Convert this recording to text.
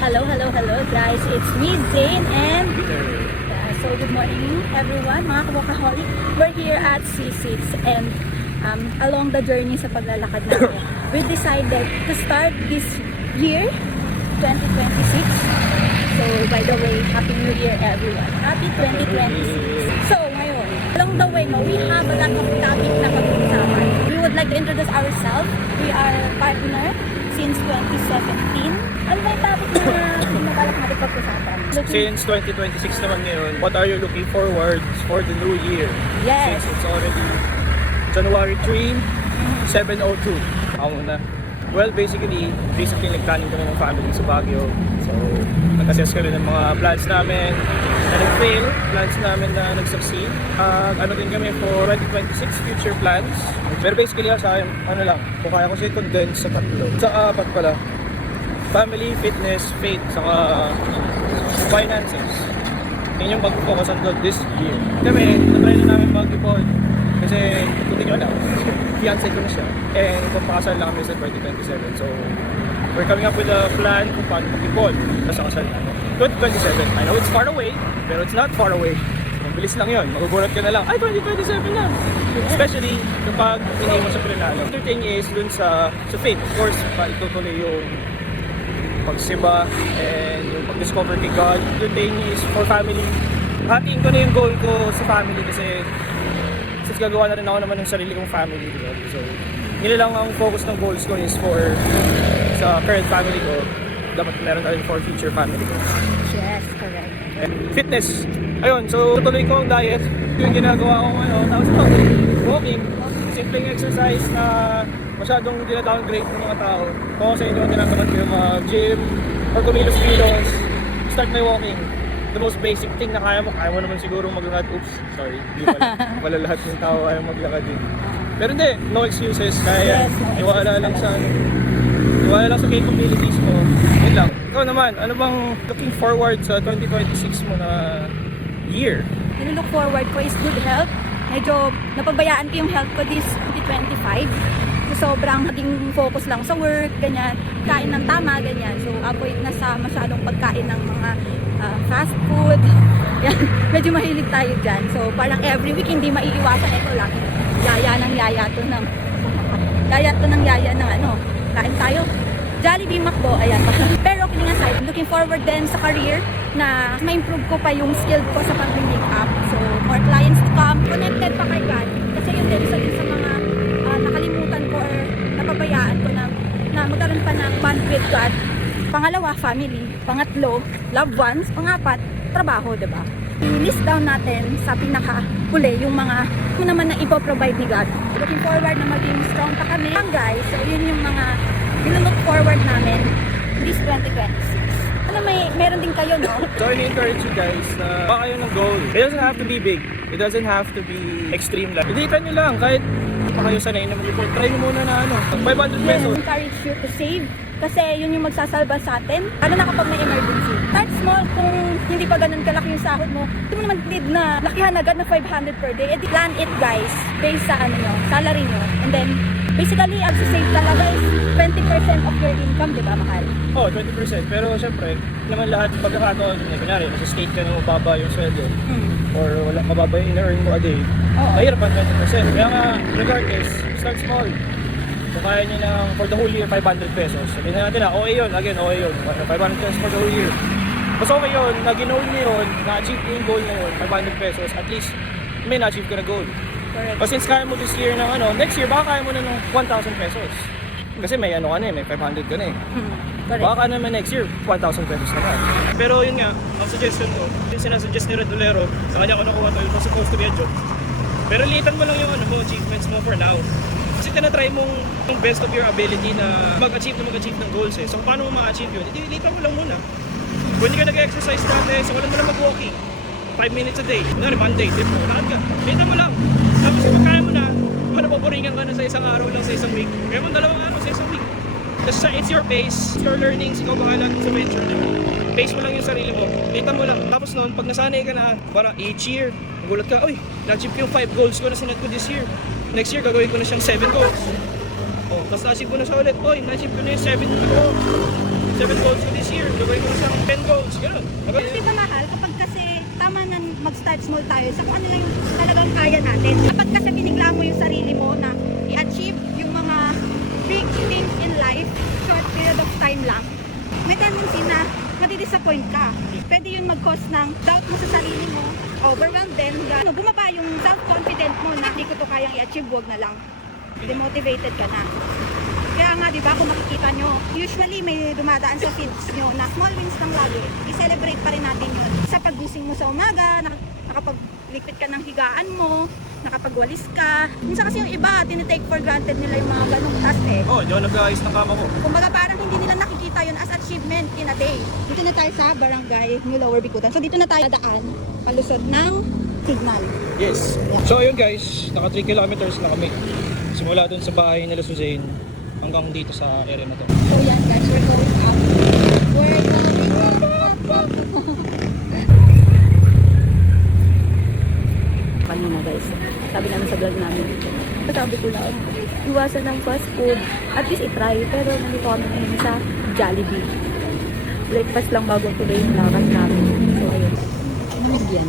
Hello guys, it's me Jane and so good morning everyone mga kabokaholic. We're here at C6 and along the journey sa paglalakad natin, we decided to start this year 2026. So by the way, Happy New Year everyone. Happy 2026. So ngayon, along the way we have a lot of topic na pag-uusapan. We would like to introduce ourselves. We are partner since 2017. Ano ba yung topic na pinabalak natin pag-usapan? Since 2026 naman ngayon, what are you looking forward for the new year? Yes. Since it's already January 3, 7:02. Ako muna. Well, basically nagplanning kami ng family sa Baguio. So, nag-assess kami ng mga plans namin na nag-fail, plans namin na nag-succeed. Ano din kami for 2026 future plans. Pero basically sa akin, ano lang, kung kaya ko siya condense sa tatlo. Sa apat pala. Family, fitness, faith, saka finances. Yun yung mag-focus on this year. Kami, natry na namin mag-ipon. Kasi, hindi nyo alam, fiancé ko na siya. And papakasal lang kami sa 2027. So, we're coming up with a plan kung paano mag-ipon. Basta kasal namin. 2027. I know it's far away, pero it's not far away. Mabilis lang yun. Magugulat ka na lang, ay 2027 na. Especially kapag hindi mo siya pinanalo. The thing is, dun sa faith, of course, itutuloy yung pagsiba and yung pag-discover kay God. The thing is for family. Hatiin ko na yung goal ko sa family kasi since gagawa na rin ako naman ng sarili kong family. Diba? So, yun lang ang focus ng goals ko is for sa current family ko. Dapat meron na rin for future family ko. Yes, correct. And fitness. Ayun, so tutuloy ko ang diet. Yung ginagawa ko tapos walking. Simpleng exercise na masyadong dinadowngrade ng mga tao. Kung sa inyo, tinatamad kayo mag-gym or kumilos-kilos, start my walking. The most basic thing na kaya mo naman siguro maglakad. Oops, sorry, hindi pala lahat ng tao kaya maglakad din. Pero hindi, no excuses, kaya iwala lang sa capabilities mo. Yun lang. Ikaw naman, ano bang looking forward sa 2026 mo na year? Yung look forward ko is good health. Medyo napabayaan ko yung health ko this 2025. Sobrang naging focus lang sa work, ganyan, kain ng tama, ganyan. So, avoid na sa masyadong pagkain ng mga fast food. Yan, medyo mahilig tayo dyan. So, parang every week hindi maiiwasan. Ito lang, yaya ng kain tayo. Jollibee, McDo, ayan. Pero kidding aside, looking forward din sa career na ma-improve ko pa yung skill ko sa pag-make-up. So, more clients to come. Connected pa kay God. Kasi yun din, isa din sa mga nakalimutan ko or napabayaan ko na magkaroon pa ng bond with God. Pangalawa, family. Pangatlo, loved ones. Pangapat, trabaho, diba? I-list down natin sa pinaka-huli yung mga naman na ipoprovide ni God. Looking forward na maging strong pa kami. Guys, so yun yung mga look forward namin this 2026. Meron din kayo, no? So, I encourage you guys na baka kayo ng goal. It doesn't have to be big. It doesn't have to be extreme lang. Hindi nyo lang, kahit pa kayo sanay na mag-report, try nyo muna na 500 pesos. Encourage you to save kasi yun yung magsasalba sa atin. Ano na kapag may emergency? Start small kung hindi pa ganun kalaki yung sahod mo. Hindi mo naman need na lakihan agad na 500 per day. Plan it guys, based sa salary nyo. And then, basically, ang save talaga is 20% of your income, di ba, mahal? Oo, 20%. Pero syempre, naman lahat pagkakataon, kunyari, nasa state ka na mababa yung sweldo, or wala mababa yung in-earn mo a day, mahirap ang 20%. Kaya nga, regardless, start small. Kung kaya nyo ng for the whole year, 500 pesos. Sabihin na natin okay yun, again, okay yun. 500 pesos for the whole year. Mas okay yun, na-ginoal nyo yun, na-achieve nyo yung goal na yun, 500 pesos, at least may na-achieve ka na goal. Correct. O since kaya mo this year ng next year baka kaya mo na ng 1,000 pesos. Kasi may ka na may 500 ka na Correct. Baka naman next year, 1,000 pesos na. Pero yun nga, ang suggestion ko, yung sinasuggest ni Red Olero, sa kanya ko nakuha to, it was supposed to be a joke. Pero litan mo lang yung achievements mo for now. Kasi tinatry mong yung best of your ability na mag-achieve ng goals So paano mo ma-achieve yun? Litan mo lang muna. Kung hindi ka nag-exercise dati, so wala mo lang mag-walking. 5 minutes a day. Kunwari, Monday, lakad ka. Litan mo lang. Tapos kung kaya mo na, mapaboringan ka na sa isang araw lang sa isang week. Kaya mo dalawang araw sa isang week. Kasi it's your pace, it's your learnings, ikaw bahala sa venture na. Pace mo lang yung sarili mo. Litan mo lang. Tapos noon, pag nasanay ka na, para each year, magulat ka, uy, na-achieve ko yung 5 goals ko na sinet ko this year. Next year, gagawin ko na siyang 7 goals. Tapos na-achieve ko na siya ulit, uy, na-achieve ko na yung 7 ko. 7 goals ko this year. Gagawin ko isang 10 goals. Ganun. Pero di ba mahal kapag kasi tama na mag-start small tayo sa kung ano lang yung talagang kaya natin. Kapag kasi binigla mo yung sarili mo na i-achieve yung mga big things in life, short period of time lang, may tendency na madidisappoint ka. Pwede yun mag-cause ng doubt mo sa sarili mo, overwhelmed din, bumaba yung self-confident mo na hindi ko to kayang i-achieve, wag na lang. Demotivated ka na. Kaya nga, di ba, kung makikita nyo, usually may dumadaan sa feeds nyo na small wins lang lagi. I-celebrate pa rin natin yun. Sa paggising mo sa umaga, nakapaglikpit ka ng higaan mo, nakapagwalis ka. Minsan kasi yung iba, tinitake for granted nila yung mga ganong task eh. Oh, di ako nag-aayos ng kama ko. Kumbaga parang hindi nila nakikita yun as achievement in a day. Dito na tayo sa barangay New Lower Bicutan. So dito na tayo daan, palusod ng signal. Yes. So ayun guys, naka 3 kilometers na kami. Simula dun sa bahay nila Suzanne hanggang dito sa area na to. So yan guys, we're going up. We're going up. Kanina guys, sabi namin sa vlog namin, sabi ko lang, iwasan ng fast food. At least itry, pero nandito kami ngayon sa Jollibee. Breakfast lang bago tuloy yung lakad namin. So ayun. Ano yan?